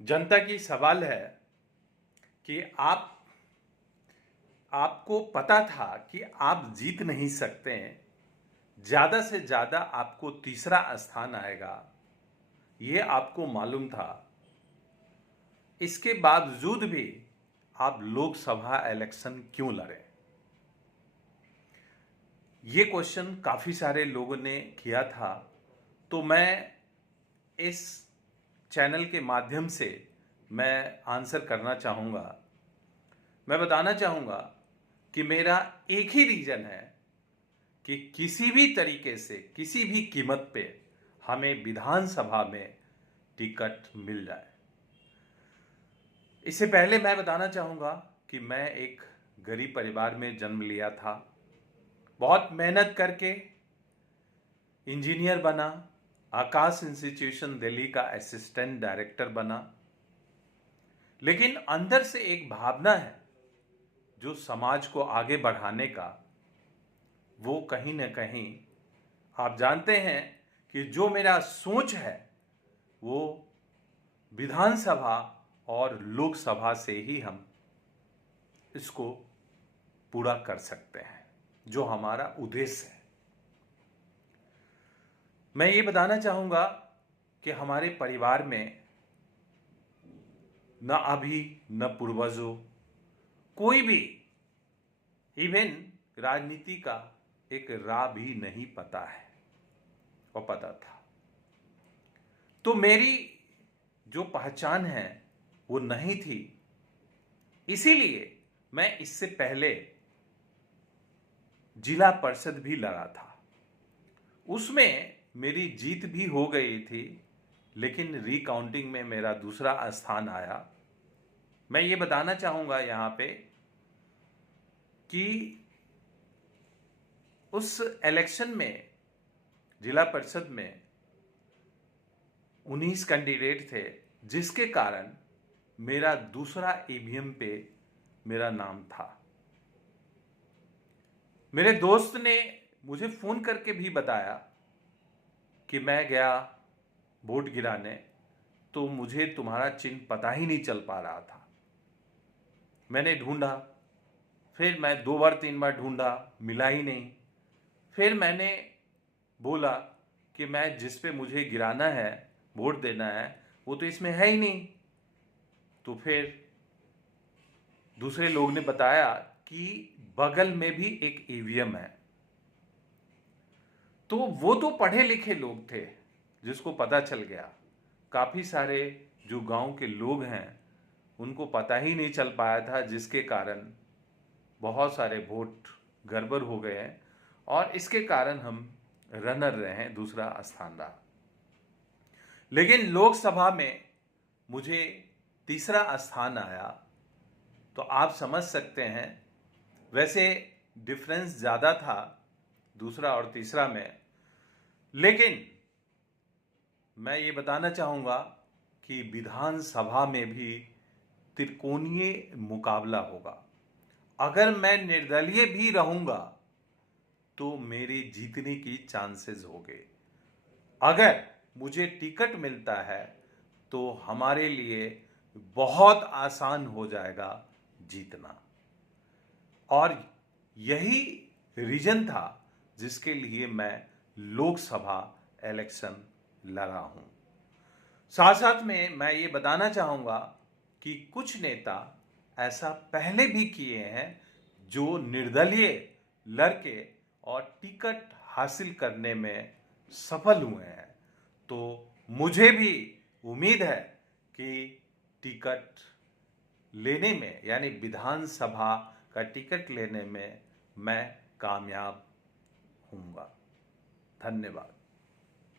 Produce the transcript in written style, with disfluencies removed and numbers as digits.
जनता की सवाल है कि आपको पता था कि आप जीत नहीं सकते हैं, ज़्यादा से ज़्यादा आपको तीसरा स्थान आएगा, ये आपको मालूम था। इसके बावजूद भी आप लोकसभा इलेक्शन क्यों लड़े? ये क्वेश्चन काफ़ी सारे लोगों ने किया था, तो मैं इस चैनल के माध्यम से मैं आंसर करना चाहूँगा। मैं बताना चाहूँगा कि मेरा एक ही रीज़न है कि किसी भी तरीके से, किसी भी कीमत पे हमें विधानसभा में टिकट मिल जाए। इससे पहले मैं बताना चाहूँगा कि मैं एक गरीब परिवार में जन्म लिया था। बहुत मेहनत करके इंजीनियर बना, आकाश इंस्टीट्यूशन दिल्ली का असिस्टेंट डायरेक्टर बना। लेकिन अंदर से एक भावना है जो समाज को आगे बढ़ाने का, वो कहीं ना कहीं आप जानते हैं कि जो मेरा सोच है वो विधानसभा और लोकसभा से ही हम इसको पूरा कर सकते हैं, जो हमारा उद्देश्य है। मैं ये बताना चाहूँगा कि हमारे परिवार में न अभी न पूर्वजों कोई भी इवन राजनीति का एक राह भी नहीं पता है और पता था। तो मेरी जो पहचान है वो नहीं थी, इसीलिए मैं इससे पहले जिला परिषद भी लड़ा था। उसमें मेरी जीत भी हो गई थी, लेकिन रिकाउंटिंग में मेरा दूसरा स्थान आया। मैं ये बताना चाहूँगा यहाँ पे कि उस इलेक्शन में जिला परिषद में 19 कैंडिडेट थे, जिसके कारण मेरा दूसरा ईवीएम पे मेरा नाम था। मेरे दोस्त ने मुझे फ़ोन करके भी बताया कि मैं गया वोट गिराने, तो मुझे तुम्हारा चिन्ह पता ही नहीं चल पा रहा था। मैंने ढूंढा, फिर मैं 2 बार 3 बार ढूंढा, मिला ही नहीं। फिर मैंने बोला कि मैं जिस पे मुझे गिराना है, वोट देना है, वो तो इसमें है ही नहीं। तो फिर दूसरे लोग ने बताया कि बगल में भी एक ईवीएम है। तो वो तो पढ़े लिखे लोग थे, जिसको पता चल गया। काफ़ी सारे जो गांव के लोग हैं उनको पता ही नहीं चल पाया था, जिसके कारण बहुत सारे वोट गड़बड़ हो गए हैं और इसके कारण हम रनर रहे हैं, दूसरा स्थान रहा। लेकिन लोकसभा में मुझे तीसरा स्थान आया, तो आप समझ सकते हैं। वैसे डिफरेंस ज़्यादा था दूसरा और तीसरा में, लेकिन मैं ये बताना चाहूँगा कि विधानसभा में भी त्रिकोणीय मुकाबला होगा। अगर मैं निर्दलीय भी रहूँगा तो मेरी जीतने की चांसेस होंगे। अगर मुझे टिकट मिलता है तो हमारे लिए बहुत आसान हो जाएगा जीतना। और यही रीजन था जिसके लिए मैं लोकसभा इलेक्शन लड़ा हूं। साथ साथ में मैं ये बताना चाहूँगा कि कुछ नेता ऐसा पहले भी किए हैं जो निर्दलीय लड़के और टिकट हासिल करने में सफल हुए हैं। तो मुझे भी उम्मीद है कि टिकट लेने में, यानी विधानसभा का टिकट लेने में मैं कामयाब होऊंगा। धन्यवाद।